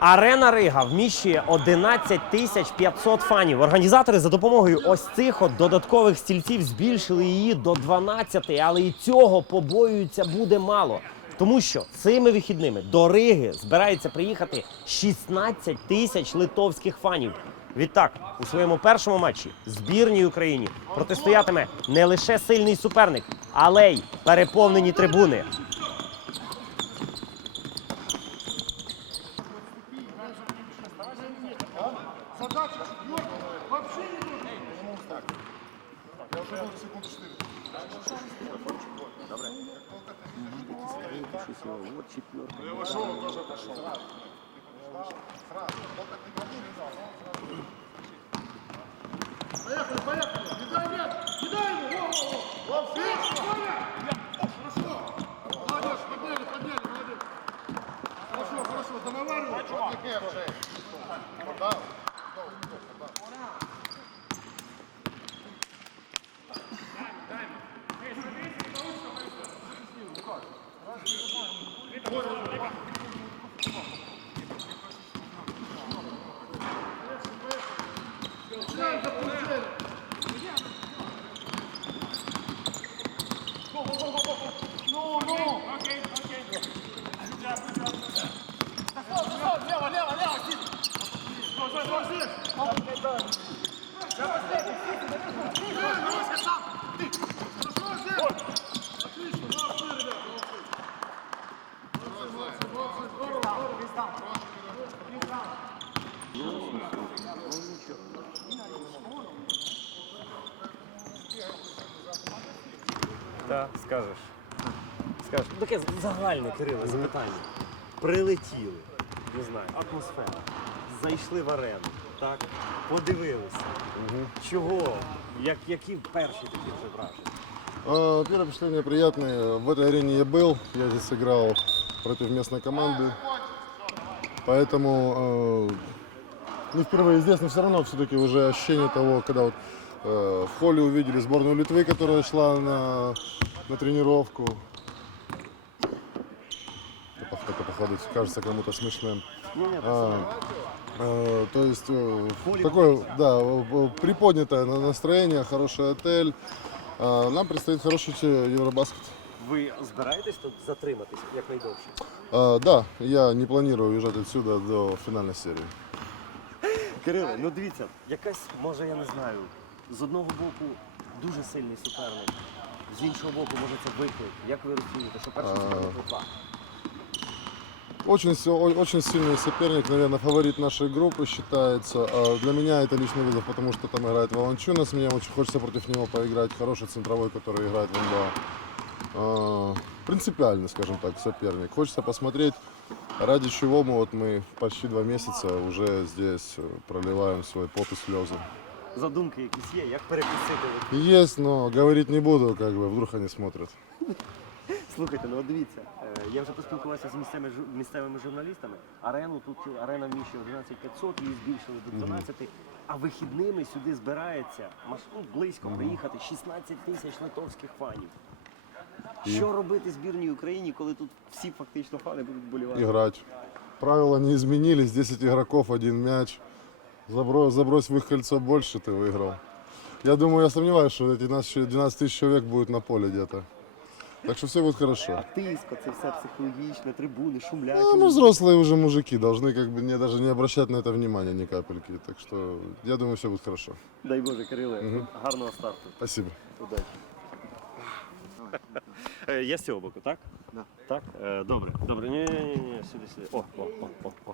Арена Рига вміщує 11 тисяч 500 фанів. Організатори за допомогою ось цих от додаткових стільців збільшили її до 12, але і цього побоюються буде мало. Тому що цими вихідними до Риги збирається приїхати 16 тисяч литовських фанів. Відтак, у своєму першому матчі збірній Україні протистоятиме не лише сильний суперник, але й переповнені трибуни. Так, Таке загальне, Кирило, запитання. Прилетіли, не знаю, атмосфера. Зайшли в арену, так? Подивилися. Чого? Як, які перші такі вже враження? А, Первое впечатление приятное. В этой арене я был. Я здесь играл против местной команды. Поэтому э, не впервые здесь, но все равно все-таки уже ощущение того, когда вот э, в холле увидели сборную Литвы, которая шла на, на тренировку. Это, это, походу, кажется кому-то смешным. А, э, то есть э, такое, да, э, приподнятое на- настроение, хороший отель. А, Нам предстоит хороший те- Евробаскет. Ви збираєтесь тут затриматись якнайдовше? А, Да, я не планирую уезжать отсюда до финальной серии. Кирило, ну дивіться, якась, може, я не знаю, з одного боку дуже сильний суперник, з іншого боку, може це виклик. Як ви розумієте, що перший А. суперник Литва? Очень, си- о- очень сильный соперник, наверное, фаворит нашей группы считается. А Для меня это личный вызов, потому что там играет Волончунас. Мне очень хочется против него поиграть. Хороший центровой, который играет в НБА. А, Принципиальный, скажем так, соперник. Хочется посмотреть, ради чего мы, вот мы почти два месяца уже здесь э, проливаем свой пот и слезы. Задумки якісь є, як перекусити. От Есть, но говорить не буду, как бы, вдруг они смотрят. Слухайте, ну от дивіться, е, я вже поспілкувався з місцевими, жу- місцевими журналістами. Арену тут арена вміщує 11500, її збільшили до 12, а вихідними сюди збирається маш- ну, близько приїхати 16 тисяч литовських фанів. Що робити збірній Україні, коли тут всі фактично фани будуть болівати? играть. Правила не изменились, 10 игроков, один мяч. Забрось, забрось в их кольцо больше, ты выиграл. Я думаю, я сомневаюсь, что эти 12 12 тысяч человек будет на поле где-то. Так что все будет хорошо. Тиск, це все психологічне, трибуни, шумлять. Ну, мы взрослые уже мужики, должны как бы не, даже не обращать на это внимания ни капельки. Так что я думаю, все будет хорошо. Дай Боже, Кириле, гарного старту. Спасибо. Удачі. Е, Я з цього боку, так? Да. Так? Е, Добре, добре. Ні, ні, ні, ні, сюди, сюди. О, о, о, о, о.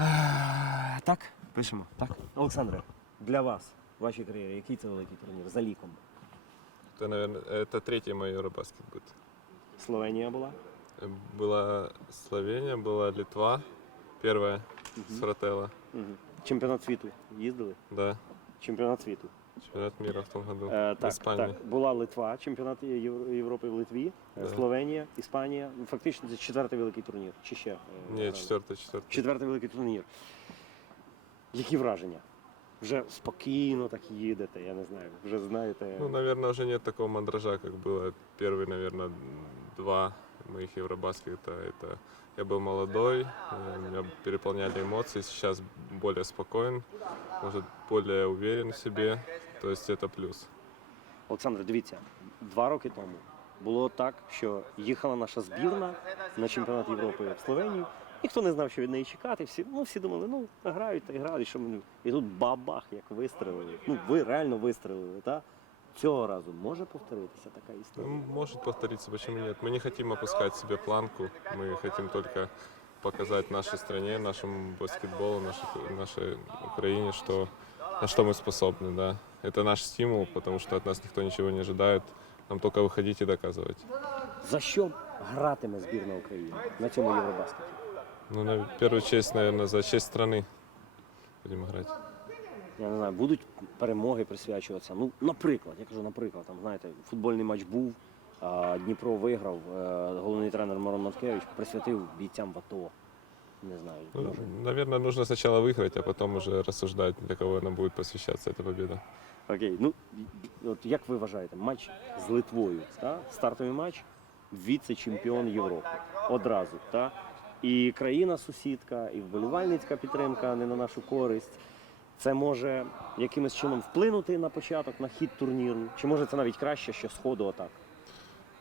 Е, Так, пишемо. Так. Олександре, для вас, в вашій кар'єрі, який це великий турнір? За ліком. Это, наверное, это третий мой Евробаскет будет. Словенія була. Э, Была Словения, была Литва, первая с Ротелла, Угу. Чемпіонат світу їздили? да, Чемпіонат світу. чемпионат мира в том году Е, в так, Испании. так. Була Литва, чемпіонат Євро- Європи в Литві, е, Да. Словенія, Іспанія. Ну, Фактично це четвертий великий турнір. Чи ще? е, Не, разом? четвертый, четвертый. Четвертий великий турнір. Які враження? Вже спокійно так їдете, я не знаю. Вже знаєте. Ну, наверное, уже нет такого мандража, как было первые, наверное, два моих Евробаскета. Это я был молодой, э, меня переполняли эмоции. Сейчас более спокоен, может, более уверен в себе. То есть это плюс. Олександр, дивіться, два роки тому було так, що їхала наша збірна на чемпіонат Європи в Словенію. Ніхто не знав, що від неї чекати. Всі, ну, всі думали, ну, грають та грають, що мені. І тут бабах, як вистрелили. Ну, ви реально вистрелили, так? Цього разу може повторитися така Ну, історія? Может повториться, почему нет? Мы не хотим опускать себе планку, мы хотим только показать нашей стране, нашему баскетболу, нашей, нашей Украине, что, на что мы способны. Да? Это наш стимул, потому что от нас никто ничего не ожидает. Нам только выходить и доказывать. За що гратиме збірна України на цьому Євробаскеті? Ну, на первую честь, наверное, за честь страны будем играть. Я не знаю, будуть перемоги присвячуватися. Ну, наприклад, я кажу, наприклад, там, знаєте, футбольний матч був, а Дніпро виграв, е, головний тренер Мирон Маткевич присвятив бійцям в АТО. Не знаю, Ну, може. наверное, нужно сначала выиграть, а потом уже рассуждать, для кого она будет посвящаться, эта победа. Окей, ну от як ви вважаєте, матч з Литвою, та? стартовий матч, віце-чемпіон Європи. Одразу, та? І країна-сусідка, і вболівальницька підтримка не на нашу користь. Це може якимось чином вплинути на початок, на хід турніру? Чи може це навіть краще, що сходу отак?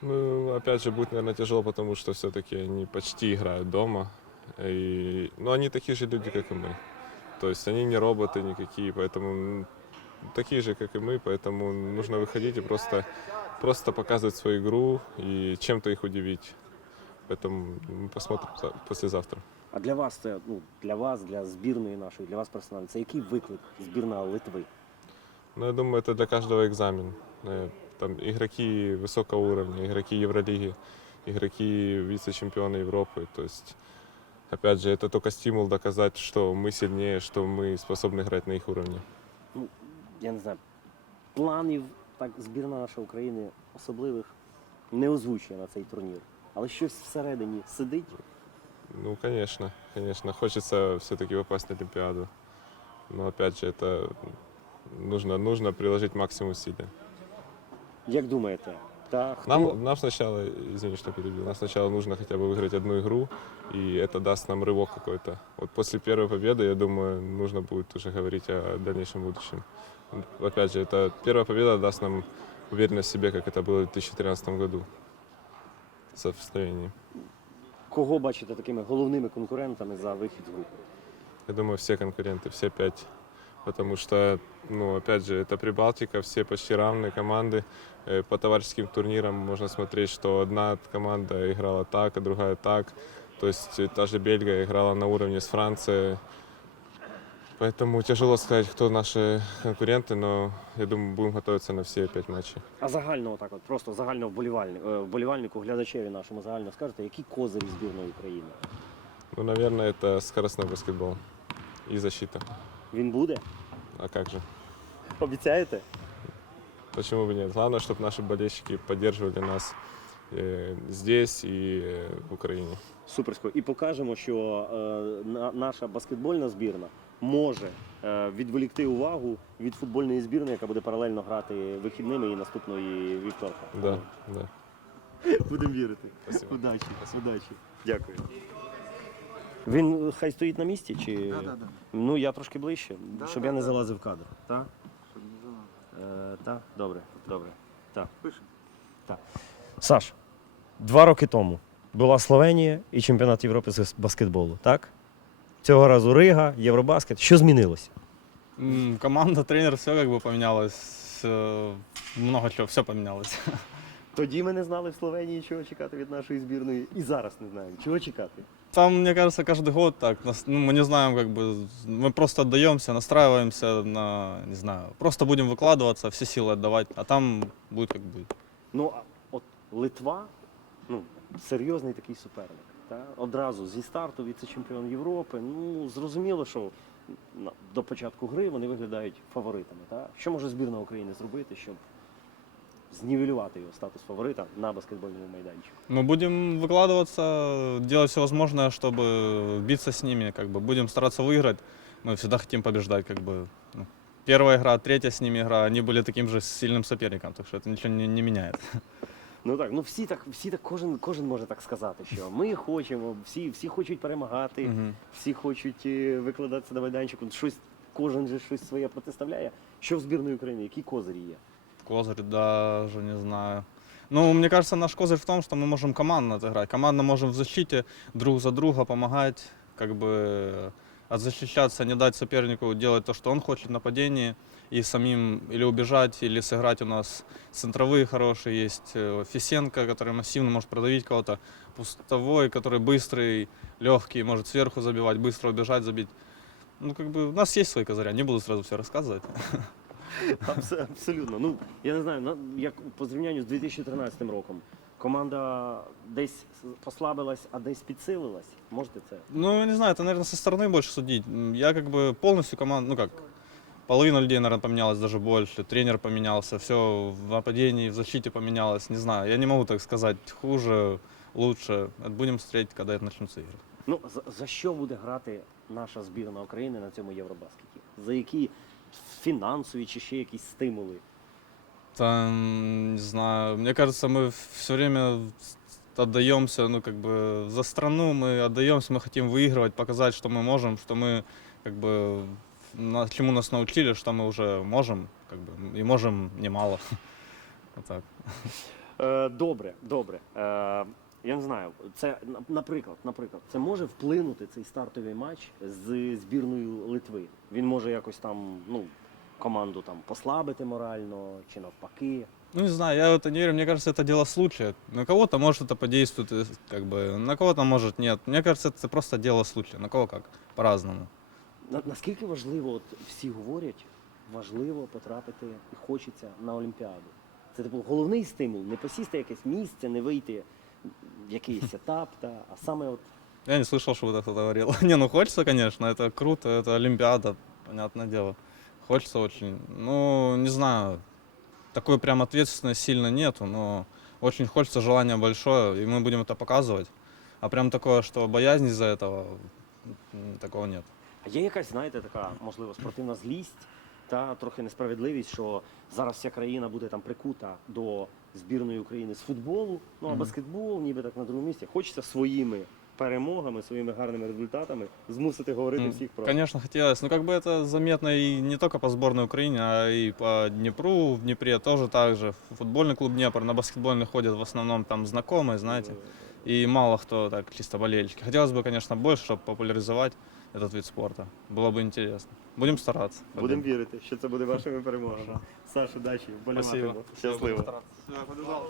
Ну, опять же, будет, наверное, тяжело, потому что все-таки они почти играют дома. И, ну, они такие же люди, как и мы. То есть они не роботы никакие, поэтому м, такие же, как и мы, поэтому нужно выходить и просто, просто показывать свою игру и чем-то их удивить. Поэтому мы посмотрим за- послезавтра. А для вас це ну для вас, для збірної нашої, для вас персонально, це який виклик збірна Литви? Ну, я думаю, это для каждого экзамен. Э, Там игроки высокого уровня, игроки Евролиги, игроки вице-чемпионы Европы. То есть, опять же, это только стимул доказать, что мы сильнее, что мы способны играть на их уровне. ну, я не знаю, планів так збірна наша України особливих не озвучує на цей турнір. Але щось всередині сидить. Ну, конечно, конечно. Хочется все-таки попасть на Олимпиаду. Но, опять же, это нужно, нужно приложить максимум усилий. Як думаєте, та хто Нам, нам сначала, извини, что перебил, нам сначала нужно хотя бы выиграть одну игру, и это даст нам рывок какой-то. Вот после первой победы, я думаю, нужно будет уже говорить о дальнейшем будущем. Опять же, это первая победа даст нам уверенность в себе, как это было в 2013 году в Словении. кого бачите такими головними конкурентами за вихід з групи? Я думаю, все конкуренты, все пять. Потому что, ну, опять же, это Прибалтика, все почти равные команды. Э, По товарищеским турнирам можно смотреть, что одна команда играла так, а другая так. То есть э, та же Бельгия играла на уровне с Францией. Поэтому тяжело сказать, кто наши конкуренты, но я думаю, будем готовиться на все пять матчей. А загально, отак, от просто загально вболівальнику, е, вболівальнику, глядачеві нашому загально скажете, які козирі збірної України? Ну, наверное, это скоростной баскетбол и защита. Він буде? А как же? Обіцяєте? Почему бы нет? Главное, чтобы наши болельщики поддерживали нас э, здесь и э, в Украине. Суперсько. І покажемо, що е, на- наша баскетбольна збірна може е, відволікти увагу від футбольної збірної, яка буде паралельно грати вихідними і наступної вівторка. Да, да. Будемо вірити. Спасибо. Удачі, удачі. Дякую. Він хай стоїть на місці чи. Да, да, да. Ну я трошки ближче, Да, щоб да, я не да. залазив в кадр. Так? Щоб не знала. Е, так, добре, добре. Так. Пишемо. Саш, два роки тому була Словенія і чемпіонат Європи з баскетболу, так? Цього разу Рига, Євробаскет. Що змінилося? М, Команда, тренер, все как бы поменялось. э, Много чего, все поменялось. Тоді ми не знали в Словенії, чого чекати від нашої збірної, і зараз не знаємо, чого чекати. Там, мне кажется, каждый год так. нас- ну, мы не знаем, как бы, мы просто отдаемся, настраиваемся на, не знаю, просто будем выкладываться, все силы отдавать, а там будет как будет. Ну, а от Литва, ну, серйозний такий суперник. Та? Одразу зі старту віце-чемпіон Європи. Ну, зрозуміло, що на- до початку гри вони виглядають фаворитами. Та? Що може збірна України зробити, щоб знівелювати його статус фаворита на баскетбольному майданчику? Мы будем выкладываться, делать все возможное, чтобы биться с ними, как бы будем стараться выиграть. Мы всегда хотим побеждать, как бы. ну, первая игра, третья с ними игра, они были таким же сильным соперником, так что это ничего не, не меняет. Ну так, ну всі так, всі так, кожен, кожен може так сказати, що ми хочемо, всі, всі хочуть перемагати, Мгм. всі хочуть е, викладатися на майданчику. Щось, кожен же щось своє протиставляє. Що в збірної України, які козирі є? Козырь даже не знаю. Ну, мне кажется, наш козырь в том, что мы можем командно отыграть. Командно можем в защите друг за друга помогать, как бы отзащищаться, не дать сопернику делать то, что он хочет в нападении, и самим или убежать, или сыграть у нас центровые хорошие. Есть э, Фисенко, который массивно может продавить кого-то, пустовой, который быстрый, легкий, может сверху забивать, быстро убежать, забить. Ну, как бы у нас есть свои козыря, не буду сразу все рассказывать. Абс- Абсолютно. Ну я не знаю, на- як по зрівнянню з 2013 роком. Команда десь послабилась, а десь підсилилась. Можете це? Ну, не знаю, это, наверное, со стороны больше судить. М, Я как бы полностью команду, ну как, половина людей, наверное, поменялась даже больше, тренер поменялся, все в нападении, в защите поменялось, не знаю. Я не могу так сказать, хуже, лучше. Будем смотреть, когда это начнутся игры. Ну за, за що буде грати наша збірна України на цьому Євробаскеті? За які фінансові чи ще якісь стимули? Там, не знаю, мне кажется, мы все время отдаемся, ну, как бы, за страну мы отдаемся, мы хотим выигрывать, показать, что мы можем, что мы, как бы, на, чему нас научили, что мы уже можем, как бы, и можем немало. Вот так. Е, добре, добре. Е, я не знаю, це на- наприклад, наприклад, це може вплинути цей стартовий матч з збірною Литви. Він може якось там, ну, команду там послабити морально чи навпаки. Ну, не знаю, я в это не верю, мне кажется, это дело случая. На кого-то, может, это подействует, э, как бы, на кого-то, может, нет. Мне кажется, это просто дело случая, на кого как, по-разному. На- Наскільки важливо, от всі говорять, важливо потрапити і хочеться на Олімпіаду. Це типу головний стимул, не посісти якесь місце, не вийти в якийсь етап, та, а саме от Я не слышал, что кто-то говорил. Не, ну хочется, конечно, это круто, это Олимпиада, понятное дело. Хочется очень. Ну, не знаю, такой прям ответственности сильно нету, но очень хочется, желание большое, и мы будем это показывать. А прям такое, что боязнь из-за этого, м, такого нет. А є якась, знаєте, така, можливо, спортивна злість та трохи несправедливість, що зараз вся країна буде там прикута до збірної України з футболу, ну а Мгм. баскетбол ніби так на другому місці. Хочеться своїми перемогами, своїми гарними результатами змусити говорити М, всіх про Конечно, хотелось. Но как бы это заметно и не только по сборной Украины, а и по Днепру. В Днепре тоже так же. Футбольный клуб Днепр на баскетбольный ходят в основном там знакомые, знаете. И мало кто так чисто болельщики. Хотелось бы, конечно, больше, чтобы популяризовать этот вид спорта. Было бы интересно. Будем стараться. Будемо вірити, що це буде вашими перемогами. Саша, дачі, Спасибо. Щасливо. Все, побежал.